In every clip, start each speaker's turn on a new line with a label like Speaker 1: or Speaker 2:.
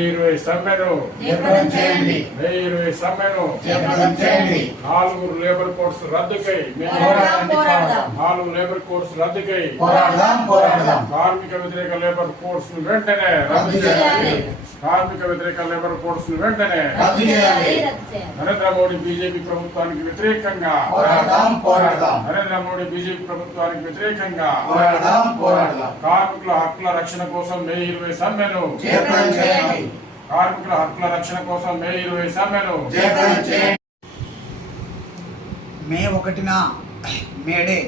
Speaker 1: వెయ్యి ఇరవై సమ్మెను వెయ్యి ఇరవై సమ్మెను నాలుగు లేబర్ కోడ్స్ రద్దుకై నాలుగు లేబర్ కోడ్స్ రద్దుకై కార్మిక వ్యతిరేక లేబర్ కోడ్స్ వెంటనే రద్దు చేయాలి. కార్మిక వ్యతిరేక లేబర్ కోడ్స్ వెంటనే నరేంద్ర మోడీ బీజేపీ ప్రభుత్వానికి వ్యతిరేకంగా
Speaker 2: పోరాడదాం పోరాడదాం.
Speaker 1: నరేంద్ర మోడీ బీజేపీ ప్రభుత్వానికి వ్యతిరేకంగా
Speaker 2: పోరాడదాం పోరాడదాం.
Speaker 1: కార్మికుల హక్కుల రక్షణ కోసం మే ఇరవై సమ్మెను కార్మికుల హక్కుల రక్షణ కోసం మే ఇరవై సమ్మెను
Speaker 3: మే ఒకటిన మేడే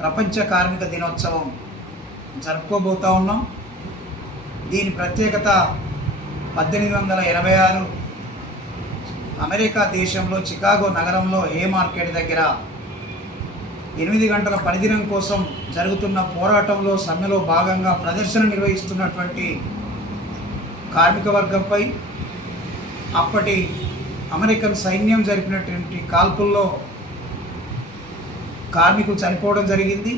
Speaker 3: ప్రపంచ కార్మిక దినోత్సవం జరుపుకోబోతా ఉన్నాం. దీని ప్రత్యేకత పద్దెనిమిది వందల ఎనభై ఆరు అమెరికా దేశంలో చికాగో నగరంలో ఏ మార్కెట్ దగ్గర ఎనిమిది గంటల పనిదినం కోసం జరుగుతున్న పోరాటంలో సమ్మెలో భాగంగా ప్రదర్శన నిర్వహిస్తున్నటువంటి కార్మిక వర్గంపై అప్పటి అమెరికన్ సైన్యం జరిపినటువంటి కాల్పుల్లో కార్మికులు చనిపోవడం జరిగింది.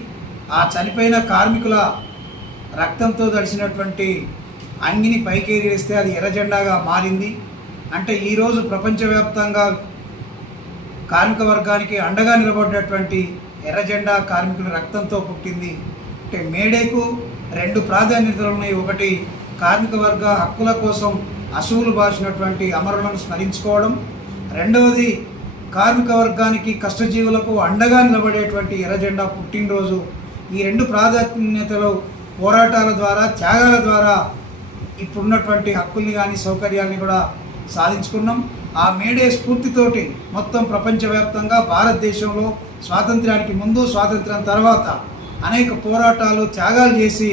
Speaker 3: ఆ చనిపోయిన కార్మికుల రక్తంతో తడిసినటువంటి అంగిని పైకి వేస్తే అది ఎర్రజెండాగా మారింది. అంటే ఈరోజు ప్రపంచవ్యాప్తంగా కార్మిక వర్గానికి అండగా నిలబడినటువంటి ఎర్రజెండా కార్మికుల రక్తంతో పుట్టింది. అంటే మేడేకు రెండు ప్రాధాన్యతలు ఉన్నాయి. ఒకటి కార్మిక వర్గ హక్కుల కోసం అసువులు బాసినటువంటి అమరులను స్మరించుకోవడం. రెండవది కార్మిక వర్గానికి కష్టజీవులకు అండగా నిలబడేటువంటి ఎర్రజెండా పుట్టినరోజు. ఈ రెండు ప్రాధాన్యతలు పోరాటాల ద్వారా త్యాగాల ద్వారా ఇప్పుడున్నటువంటి హక్కుల్ని కానీ సౌకర్యాల్ని కూడా సాధించుకున్నాం. ఆ మేడే స్ఫూర్తితోటి మొత్తం ప్రపంచవ్యాప్తంగా భారతదేశంలో స్వాతంత్ర్యానికి ముందు స్వాతంత్ర్యం తర్వాత అనేక పోరాటాలు త్యాగాలు చేసి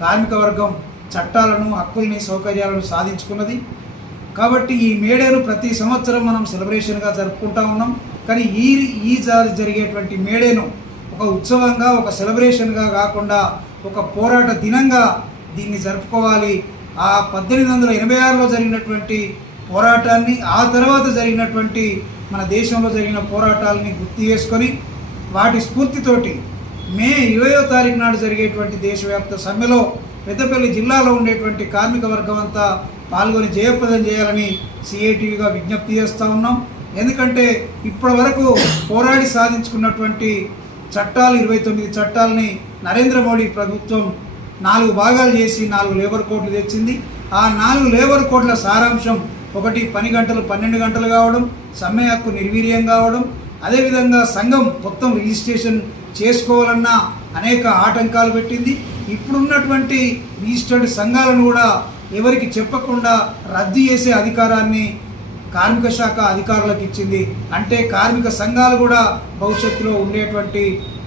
Speaker 3: కార్మిక వర్గం చట్టాలను హక్కుల్ని సౌకర్యాలను సాధించుకున్నది. కాబట్టి ఈ మేడేను ప్రతి సంవత్సరం మనం సెలబ్రేషన్గా జరుపుకుంటా ఉన్నాం. కానీ ఈ ఈ జరిగేటువంటి మేడేను ఒక ఉత్సవంగా ఒక సెలబ్రేషన్గా కాకుండా ఒక పోరాట దినంగా దీన్ని జరుపుకోవాలి. ఆ పద్దెనిమిది వందల ఎనభై ఆరులో జరిగినటువంటి పోరాటాన్ని ఆ తర్వాత జరిగినటువంటి మన దేశంలో జరిగిన పోరాటాలని గుర్తు చేసుకొని వాటి స్ఫూర్తితోటి మే ఇరవయో తారీఖు నాడు జరిగేటువంటి దేశవ్యాప్త సమ్మెలో పెద్దపల్లి జిల్లాలో ఉండేటువంటి కార్మిక వర్గం అంతా పాల్గొని జయప్రదం చేయాలని సిఐటివిగా విజ్ఞప్తి చేస్తూ ఉన్నాం. ఎందుకంటే ఇప్పటి వరకు పోరాడి సాధించుకున్నటువంటి చట్టాలు ఇరవై తొమ్మిది చట్టాలని నరేంద్ర మోడీ ప్రభుత్వం నాలుగు భాగాలు చేసి నాలుగు లేబర్ కోట్లు తెచ్చింది. ఆ నాలుగు లేబర్ కోట్ల సారాంశం ఒకటి పని గంటలు పన్నెండు గంటలు కావడం సమ్మె హక్కు నిర్వీర్యం కావడం అదేవిధంగా సంఘం మొత్తం రిజిస్ట్రేషన్ చేసుకోవాలన్న అనేక ఆటంకాలు పెట్టింది. ఇప్పుడున్నటువంటి రిజిస్టర్డ్ సంఘాలను కూడా ఎవరికి చెప్పకుండా రద్దు చేసే అధికారాన్ని కార్మిక శాఖ అధికారులకు ఇచ్చింది. అంటే కార్మిక సంఘాలు కూడా భవిష్యత్తులో ఉండేటువంటి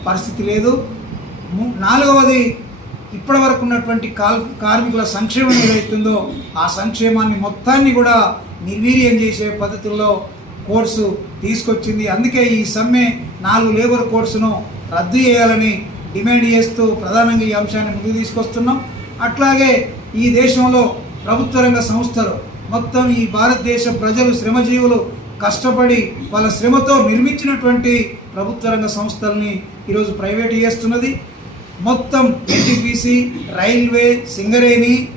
Speaker 3: పరిస్థితి లేదు. నాలుగవది ఇప్పటి వరకు ఉన్నటువంటి కాల్ కార్మికుల సంక్షేమం ఏదైతుందో ఆ సంక్షేమాన్ని మొత్తాన్ని కూడా నిర్వీర్యం చేసే పద్ధతుల్లో కోర్సు తీసుకొచ్చింది. అందుకే ఈ సమ్మె నాలుగు లేబర్ కోర్సును రద్దు చేయాలని డిమాండ్ చేస్తూ ప్రధానంగా ఈ అంశాన్ని ముందుకు తీసుకొస్తున్నాం. అట్లాగే ఈ దేశంలో ప్రభుత్వ రంగ సంస్థలు మొత్తం ఈ భారతదేశ ప్రజలు శ్రమజీవులు కష్టపడి వాళ్ళ శ్రమతో నిర్మించినటువంటి ప్రభుత్వ రంగ సంస్థల్ని ఈరోజు ప్రైవేట్ చేస్తున్నది. మొత్తం ఎన్టీపీసీ రైల్వే సింగరేణి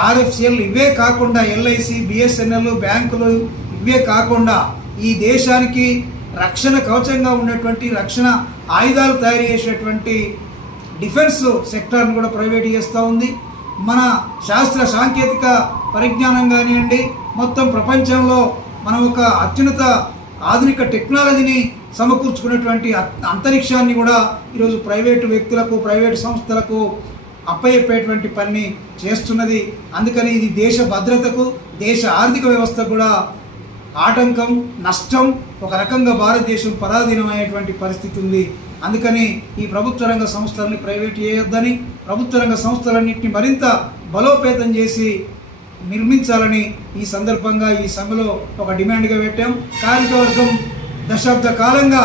Speaker 3: ఆర్ఎఫ్సిఎల్ ఇవే కాకుండా ఎల్ఐసి బిఎస్ఎన్ఎల్ బ్యాంకులు ఇవే కాకుండా ఈ దేశానికి రక్షణ కవచంగా ఉన్నటువంటి రక్షణ ఆయుధాలు తయారు చేసేటువంటి డిఫెన్స్ సెక్టార్ను కూడా ప్రైవేట్ చేస్తూ ఉంది. మన శాస్త్ర సాంకేతిక పరిజ్ఞానం కానివ్వండి మొత్తం ప్రపంచంలో మనం ఒక అత్యున్నత ఆధునిక టెక్నాలజీని సమకూర్చుకున్నటువంటి అంతరిక్షాన్ని కూడా ఈరోజు ప్రైవేటు వ్యక్తులకు ప్రైవేటు సంస్థలకు అప్పయ్యేటువంటి పని చేస్తున్నది. అందుకని ఇది దేశ భద్రతకు దేశ ఆర్థిక వ్యవస్థ కూడా ఆటంకం నష్టం ఒక రకంగా భారతదేశం పరాధీనమయ్యేటువంటి పరిస్థితి ఉంది. అందుకని ఈ ప్రభుత్వ రంగ సంస్థలని ప్రైవేట్ చేయొద్దని ప్రభుత్వ రంగ సంస్థలన్నింటినీ మరింత బలోపేతం చేసి నిర్మించాలని ఈ సందర్భంగా ఈ సభలో ఒక డిమాండ్గా పెట్టాం. కార్మికవర్గం దశాబ్ద కాలంగా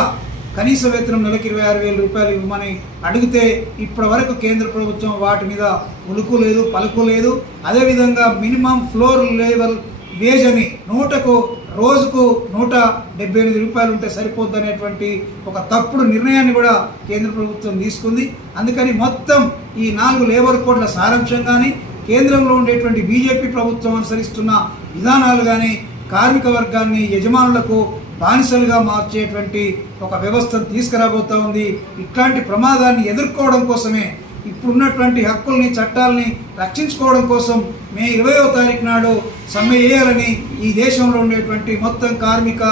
Speaker 3: కనీస వేతనం నెలకి ఇరవై ఆరు వేల రూపాయలు ఇవ్వమని అడిగితే ఇప్పటి వరకు కేంద్ర ప్రభుత్వం వాటి మీద ఉలుకు లేదు పలుకు లేదు. అదేవిధంగా మినిమం ఫ్లోర్ లెవెల్ వేజ్ అని నూటకు రోజుకు నూట డెబ్బై ఎనిమిది రూపాయలు ఉంటే సరిపోద్ది అనేటువంటి ఒక తప్పుడు నిర్ణయాన్ని కూడా కేంద్ర ప్రభుత్వం తీసుకుంది. అందుకని మొత్తం ఈ నాలుగు లేబర్ కోడ్ల సారాంశం కానీ కేంద్రంలో ఉండేటువంటి బీజేపీ ప్రభుత్వం అనుసరిస్తున్న విధానాలు కానీ కార్మిక వర్గాన్ని యజమానులకు బానిసలుగా మార్చేటువంటి ఒక వ్యవస్థను తీసుకురాబోతా ఉంది. ఇట్లాంటి ప్రమాదాన్ని ఎదుర్కోవడం కోసమే ఇప్పుడున్నటువంటి హక్కుల్ని చట్టాలని రక్షించుకోవడం కోసం మే ఇరవయో తారీఖు నాడు సమ్మె చేయాలని ఈ దేశంలో ఉండేటువంటి మొత్తం కార్మిక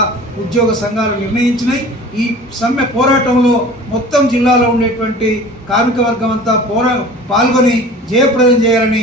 Speaker 3: ఉద్యోగ సంఘాలు నిర్ణయించినాయి. ఈ సమ్మె పోరాటంలో మొత్తం జిల్లాలో ఉండేటువంటి కార్మిక వర్గం అంతా పోరా పాల్గొని జయప్రదం చేయాలని